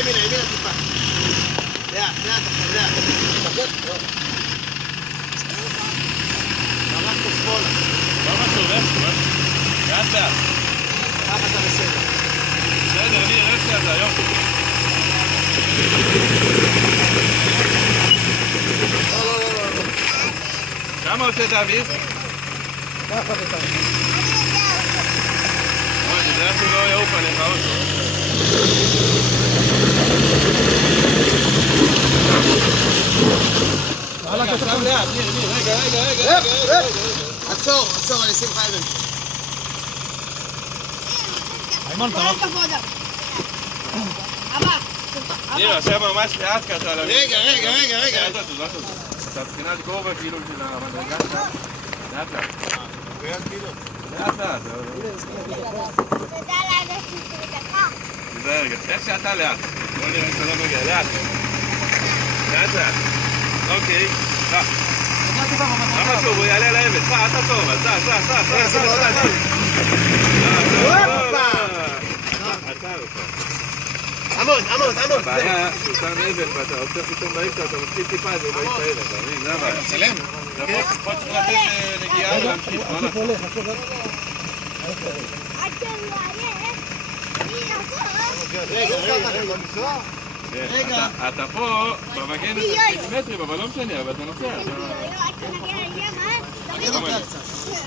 ימינה, ימינה טיפה. לאט, לאט עכשיו, לאט. הלכת שמאלה. לא משהו, לאט לאט. ככה אתה בסדר. בסדר, אני אראה שזה היום. לא. כמה עושה את האוויר? ככה ותאר. אוי, זה אפילו לא יעוף עליך אותו. עכשיו לאט, ניר, רגע. עצור, אני אשים לך אבן. ניר, עכשיו ממש לאט ככה על רגע. אתה מבחינת גובה כאילו של המדרגה שלך. לאט. רגע, איך שאתה לאט. בוא נראה אם אתה לא מגיע, לאט. אוקיי, סע. לא משהו, הוא יעלה על האבן, סע, אל תעצור, סע. עמוד. הבעיה שהוא שם אבן ואתה עוצר פתאום באמצע, אתה מתחיל טיפה, זה לא יתפעל, אתה מבין? זה הבעיה. מצלם? פה צריך לתת נגיעה ולהמשיך, לא לעשות. רגע. אתה פה במגן סנטימטרים, אבל לא משנה, אבל אתה נוסע.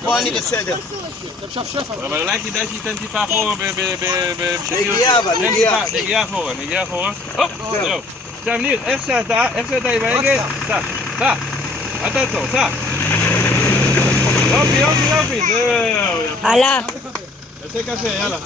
פה אני בסדר. אבל אולי כדאי שייתן טיפה אחורה נגיעה אחורה. זהו. עכשיו ניר, איך שאתה עם ההגה, סע. אל תעצור, סע. יופי, זהו. הלאה. תעשה קשה, יאללה.